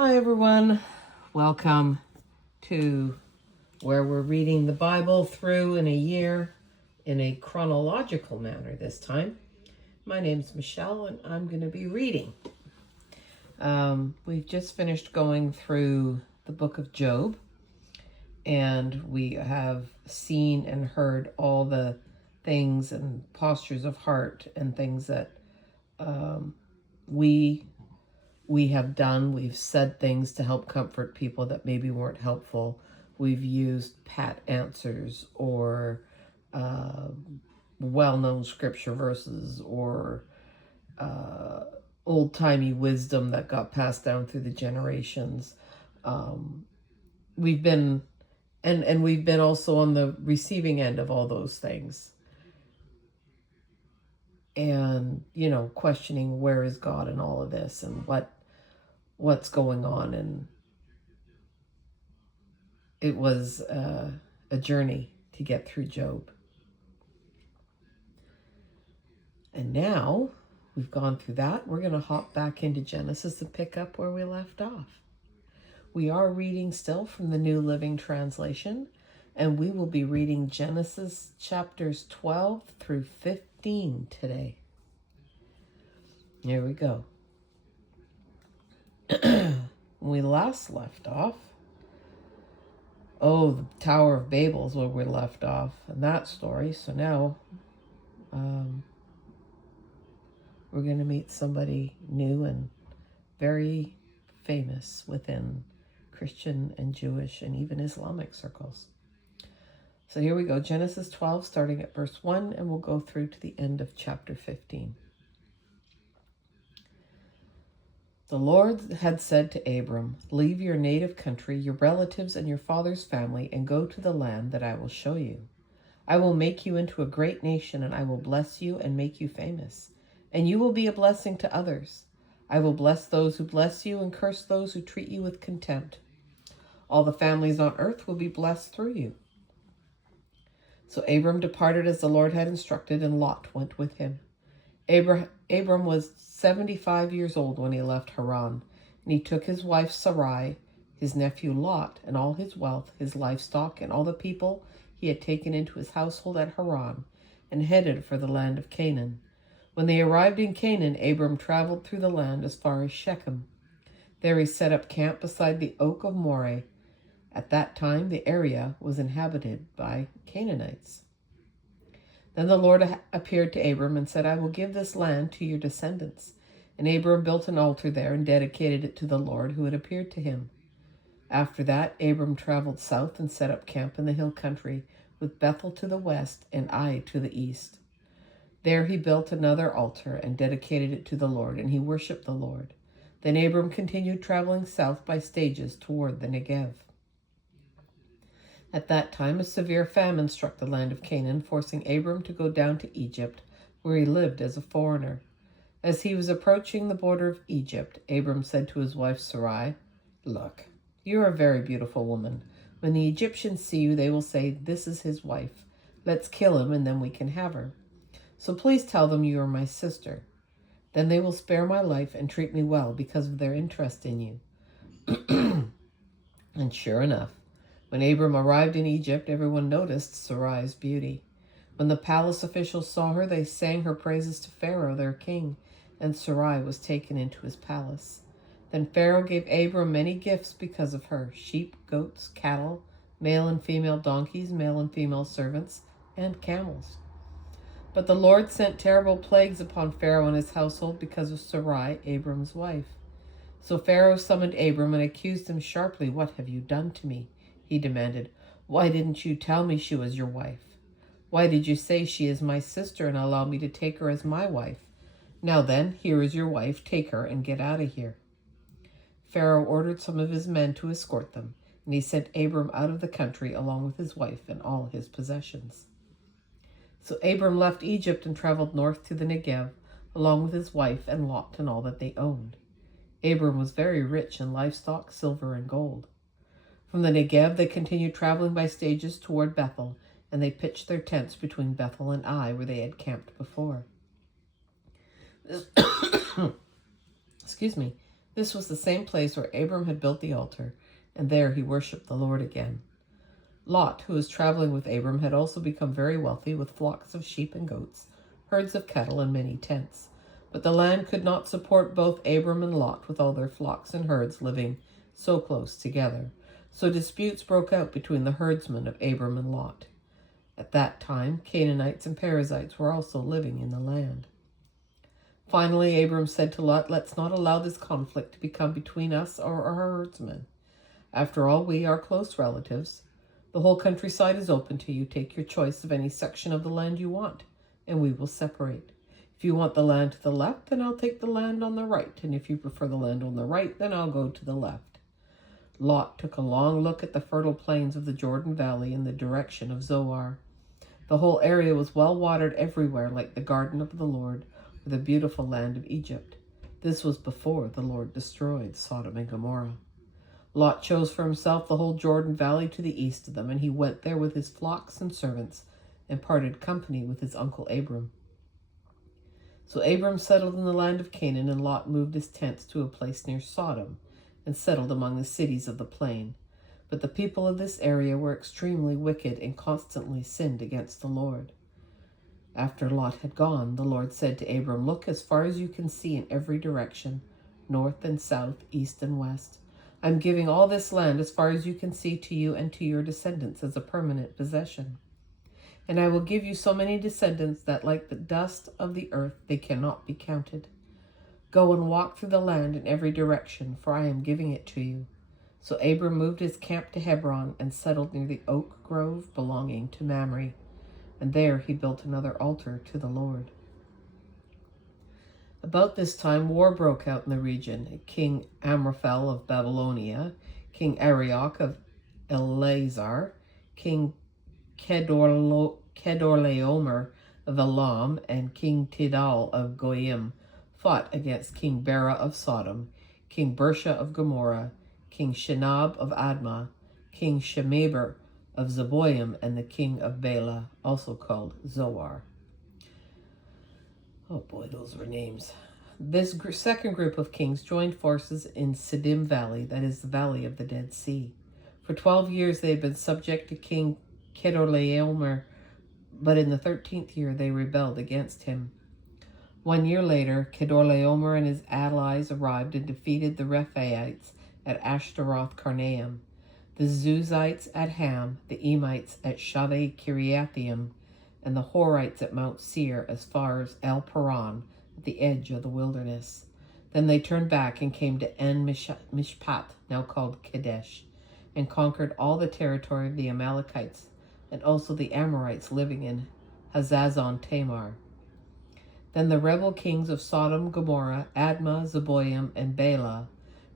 Hi everyone, welcome to where we're reading the Bible through in a year in a chronological manner this time. My name's Michelle and I'm going to be reading. We've just finished going through the book of Job, and we have seen and heard all the things and postures of heart and things that we have done. We've said things to help comfort people that maybe weren't helpful. We've used pat answers or well-known scripture verses or old-timey wisdom that got passed down through the generations. We've been and we've been also on the receiving end of all those things. And, questioning where is God in all of this and what's going on. And it was a journey to get through Job. And now we've gone through that. We're going to hop back into Genesis and pick up where we left off. We are reading still from the New Living Translation, and we will be reading Genesis chapters 12 through 15 today. Here we go. When we last left off, the Tower of Babel is where we left off in that story. So now we're going to meet somebody new and very famous within Christian and Jewish and even Islamic circles. So here we go, Genesis 12, starting at verse 1, and we'll go through to the end of chapter 15. The Lord had said to Abram, "Leave your native country, your relatives, and your father's family, and go to the land that I will show you. I will make you into a great nation, and I will bless you and make you famous. And you will be a blessing to others. I will bless those who bless you and curse those who treat you with contempt. All the families on earth will be blessed through you." So Abram departed as the Lord had instructed, and Lot went with him. Abram was 75 years old when he left Haran, and he took his wife Sarai, his nephew Lot, and all his wealth, his livestock, and all the people he had taken into his household at Haran, and headed for the land of Canaan. When they arrived in Canaan, Abram traveled through the land as far as Shechem. There he set up camp beside the oak of Moreh. At that time, the area was inhabited by Canaanites. Then the Lord appeared to Abram and said, "I will give this land to your descendants." And Abram built an altar there and dedicated it to the Lord who had appeared to him. After that, Abram traveled south and set up camp in the hill country, with Bethel to the west and Ai to the east. There he built another altar and dedicated it to the Lord, and he worshipped the Lord. Then Abram continued traveling south by stages toward the Negev. At that time, a severe famine struck the land of Canaan, forcing Abram to go down to Egypt, where he lived as a foreigner. As he was approaching the border of Egypt, Abram said to his wife Sarai, "Look, you are a very beautiful woman. When the Egyptians see you, they will say, 'This is his wife. Let's kill him, and then we can have her.' So please tell them you are my sister. Then they will spare my life and treat me well because of their interest in you." And sure enough, when Abram arrived in Egypt, everyone noticed Sarai's beauty. When the palace officials saw her, they sang her praises to Pharaoh, their king, and Sarai was taken into his palace. Then Pharaoh gave Abram many gifts because of her: sheep, goats, cattle, male and female donkeys, male and female servants, and camels. But the Lord sent terrible plagues upon Pharaoh and his household because of Sarai, Abram's wife. So Pharaoh summoned Abram and accused him sharply. "What have you done to me?" he demanded. "Why didn't you tell me she was your wife? Why did you say she is my sister and allow me to take her as my wife? Now then, here is your wife. Take her and get out of here." Pharaoh ordered some of his men to escort them, and he sent Abram out of the country along with his wife and all his possessions. So Abram left Egypt and traveled north to the Negev, along with his wife and Lot and all that they owned. Abram was very rich in livestock, silver, and gold. From the Negev, they continued traveling by stages toward Bethel, and they pitched their tents between Bethel and Ai, where they had camped before. Excuse me. This was the same place where Abram had built the altar, and there he worshipped the Lord again. Lot, who was traveling with Abram, had also become very wealthy with flocks of sheep and goats, herds of cattle, and many tents. But the land could not support both Abram and Lot with all their flocks and herds living so close together. So disputes broke out between the herdsmen of Abram and Lot. At that time, Canaanites and Perizzites were also living in the land. Finally, Abram said to Lot, "Let's not allow this conflict to become between us or our herdsmen. After all, we are close relatives. The whole countryside is open to you. Take your choice of any section of the land you want, and we will separate. If you want the land to the left, then I'll take the land on the right, and if you prefer the land on the right, then I'll go to the left." Lot took a long look at the fertile plains of the Jordan Valley in the direction of Zoar. The whole area was well watered everywhere, like the garden of the Lord, or the beautiful land of Egypt. This was before the Lord destroyed Sodom and Gomorrah. Lot chose for himself the whole Jordan Valley to the east of them, and he went there with his flocks and servants, and parted company with his uncle Abram. So Abram settled in the land of Canaan, and Lot moved his tents to a place near Sodom, and settled among the cities of the plain. But the people of this area were extremely wicked and constantly sinned against the Lord. After Lot had gone, the Lord said to Abram, "Look as far as you can see in every direction, north and south, east and west. I'm giving all this land as far as you can see to you and to your descendants as a permanent possession. And I will give you so many descendants that, like the dust of the earth, they cannot be counted. Go and walk through the land in every direction, for I am giving it to you." So Abram moved his camp to Hebron and settled near the oak grove belonging to Mamre, and there he built another altar to the Lord. About this time, war broke out in the region. King Amraphel of Babylonia, King Arioch of Elazar, King Kedorlaomer of Elam, and King Tidal of Goyim fought against King Bera of Sodom, King Bersha of Gomorrah, King Shinab of Admah, King Shemeber of Zeboim, and the king of Bela, also called Zoar. Oh boy, those were names. This second group of kings joined forces in Siddim Valley, that is the Valley of the Dead Sea. For 12 years they had been subject to King Kedorlaomer, but in the 13th year they rebelled against him. 1 year later, Kedorlaomer and his allies arrived and defeated the Rephaites at Ashtaroth Karnaim, the Zuzites at Ham, the Emites at Shaveh Kiriathaim, and the Horites at Mount Seir as far as El Paran, at the edge of the wilderness. Then they turned back and came to En Mishpat, now called Kadesh, and conquered all the territory of the Amalekites, and also the Amorites living in Hazazon Tamar. Then the rebel kings of Sodom, Gomorrah, Admah, Zeboim, and Bela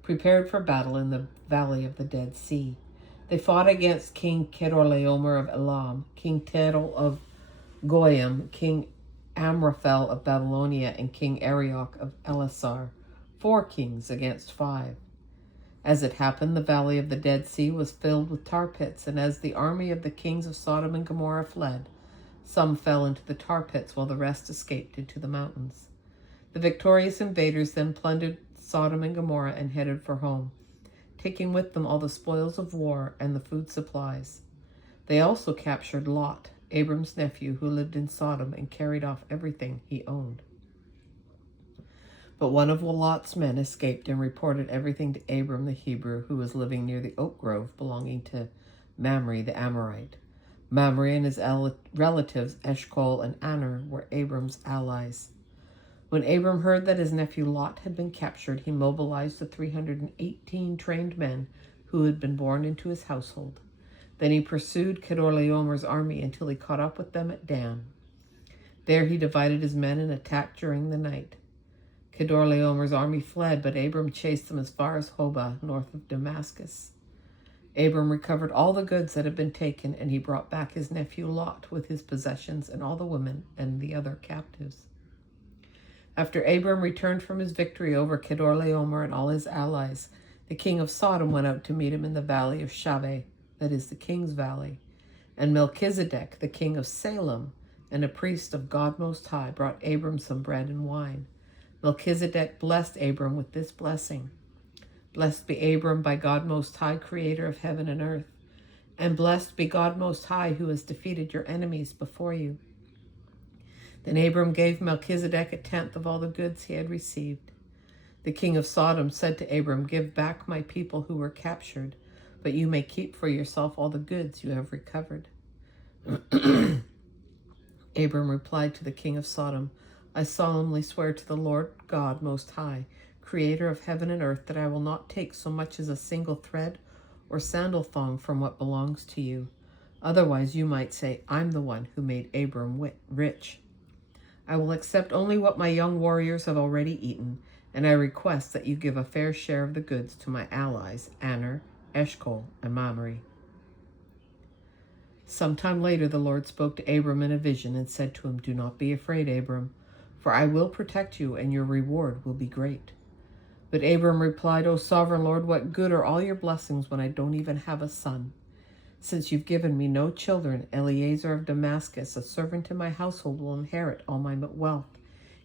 prepared for battle in the Valley of the Dead Sea. They fought against King Kedorlaomer of Elam, King Tidal of Goyim, King Amraphel of Babylonia, and King Arioch of Elazar, 4 kings against 5. As it happened, the Valley of the Dead Sea was filled with tar pits, and as the army of the kings of Sodom and Gomorrah fled, some fell into the tar pits while the rest escaped into the mountains. The victorious invaders then plundered Sodom and Gomorrah and headed for home, taking with them all the spoils of war and the food supplies. They also captured Lot, Abram's nephew, who lived in Sodom, and carried off everything he owned. But one of Lot's men escaped and reported everything to Abram the Hebrew, who was living near the oak grove belonging to Mamre the Amorite. Mamre and his relatives Eshcol and Aner were Abram's allies. When Abram heard that his nephew Lot had been captured, he mobilized the 318 trained men who had been born into his household. Then he pursued Kedorlaomer's army until he caught up with them at Dan. There he divided his men and attacked during the night. Kedorlaomer's army fled, but Abram chased them as far as Hobah, north of Damascus. Abram recovered all the goods that had been taken, and he brought back his nephew Lot with his possessions and all the women and the other captives. After Abram returned from his victory over Kedorlaomer and all his allies, the king of Sodom went out to meet him in the valley of Shaveh, that is the king's valley. And Melchizedek, the king of Salem, and a priest of God Most High, brought Abram some bread and wine. Melchizedek blessed Abram with this blessing: Blessed be Abram by God Most High, creator of heaven and earth. And blessed be God Most High, who has defeated your enemies before you. Then Abram gave Melchizedek a tenth of all the goods he had received. The king of Sodom said to Abram, "Give back my people who were captured, but you may keep for yourself all the goods you have recovered." Abram replied to the king of Sodom, "I solemnly swear to the Lord God Most High, creator of heaven and earth, that I will not take so much as a single thread or sandal thong from what belongs to you. Otherwise you might say, I'm the one who made Abram rich. I will accept only what my young warriors have already eaten, and I request that you give a fair share of the goods to my allies, Aner, Eshcol, and Mamre." Sometime later the Lord spoke to Abram in a vision and said to him, "Do not be afraid, Abram, for I will protect you, and your reward will be great." But Abram replied, "O sovereign Lord, what good are all your blessings when I don't even have a son? Since you've given me no children, Eliezer of Damascus, a servant in my household, will inherit all my wealth.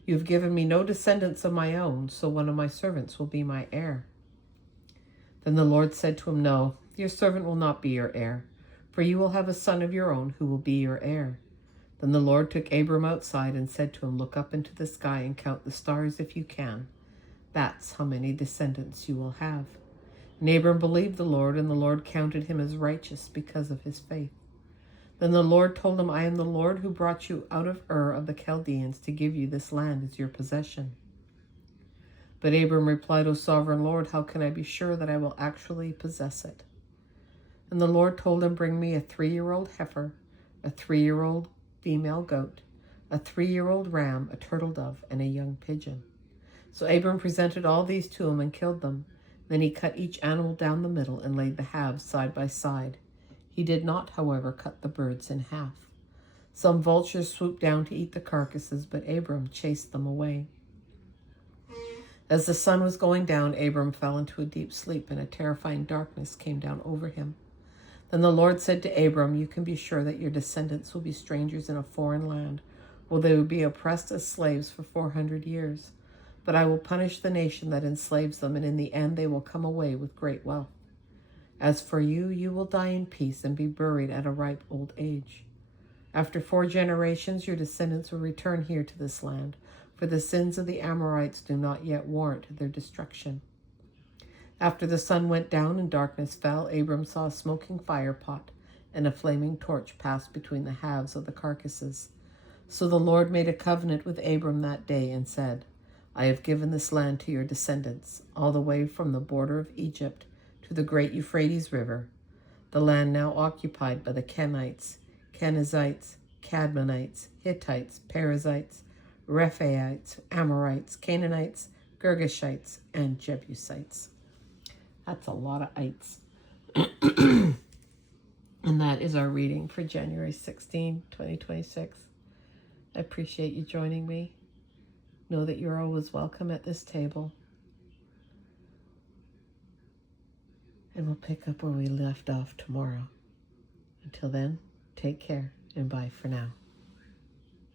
You have given me no descendants of my own, so one of my servants will be my heir." Then the Lord said to him, "No, your servant will not be your heir, for you will have a son of your own who will be your heir." Then the Lord took Abram outside and said to him, "Look up into the sky and count the stars if you can. That's how many descendants you will have." And Abram believed the Lord, and the Lord counted him as righteous because of his faith. Then the Lord told him, "I am the Lord who brought you out of Ur of the Chaldeans to give you this land as your possession." But Abram replied, "O sovereign Lord, how can I be sure that I will actually possess it?" And the Lord told him, "Bring me a 3-year-old heifer, a 3-year-old female goat, a 3-year-old ram, a turtle dove, and a young pigeon." So Abram presented all these to him and killed them. Then he cut each animal down the middle and laid the halves side by side. He did not, however, cut the birds in half. Some vultures swooped down to eat the carcasses, but Abram chased them away. As the sun was going down, Abram fell into a deep sleep, and a terrifying darkness came down over him. Then the Lord said to Abram, "You can be sure that your descendants will be strangers in a foreign land, where they will be oppressed as slaves for 400 years. But I will punish the nation that enslaves them, and in the end they will come away with great wealth. As for you, you will die in peace and be buried at a ripe old age. After 4 generations, your descendants will return here to this land, for the sins of the Amorites do not yet warrant their destruction." After the sun went down and darkness fell, Abram saw a smoking fire pot and a flaming torch pass between the halves of the carcasses. So the Lord made a covenant with Abram that day and said, "I have given this land to your descendants, all the way from the border of Egypt to the great Euphrates River, the land now occupied by the Kenites, Kenizzites, Cadmonites, Hittites, Perizzites, Rephaites, Amorites, Canaanites, Girgashites, and Jebusites." That's a lot of ites. And that is our reading for January 16, 2026. I appreciate you joining me. Know that you're always welcome at this table. And we'll pick up where we left off tomorrow. Until then, take care and bye for now.